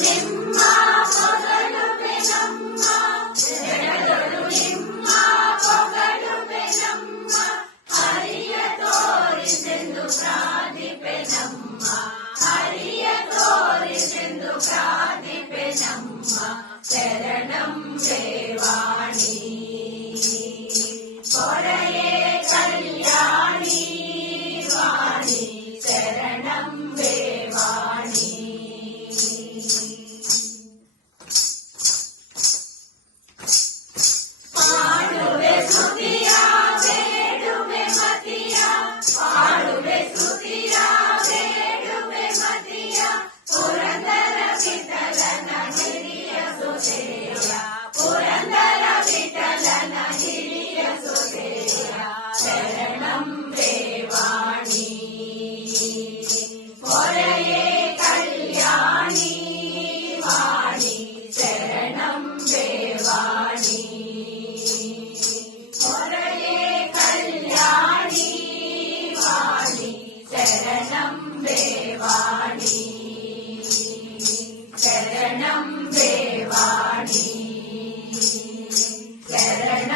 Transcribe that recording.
ನಿಮ್ಮ ಪೊಗಳುವೆ ನಮ್ಮ ಜಗದೊಳು ನಿಮ್ಮ ಪೊಗಳುವೆ ನಮ್ಮ ಹರಿಯ ತೋರಿಸೆಂದು ಪ್ರಾರ್ಥಿಪೆ ನಮ್ಮ ಹರಿಯ ತೋರಿಸೆಂದು ಪ್ರಾರ್ಥಿಪೆ ನಮ್ಮ ಶರಣಂ ದೇವಾಣಿ ಪೊರೆಯೇ ಕಲ್ಯಾಣಿ ವಾಣಿ ಶರಣಂ ದೇವಾಣಿ ಪಾಡುವೆ ಸ್ತುತಿಯ ಬೇಡುವೆ ಮತಿಯ ಪಾಡುವೆ ಸ್ತುತಿಯ ಬೇಡುವೆ ಮತಿಯ ಪುರಂದರ ವಿಠಲನ ಹಿರಿಯ ಸುಧೇಯ ಪುರಂದರ ವಿಠಲನ ಹಿರಿಯ ಸುಧೇಯ ಶರಣಂ ದೇವಾಣಿ ಪೊರೆಯೇ ಕಲ್ಯಾಣಿ ವಾಣಿ ಶರಣಂ ದೇವಾಣಿ ಪೊರೆಯೇ ಕಲ್ಯಾಣಿ ವಾಣಿ ಶರಣಂ ದೇವಾಣಿ ಶರಣಂ ದೇವಾಣಿ ಶರಣ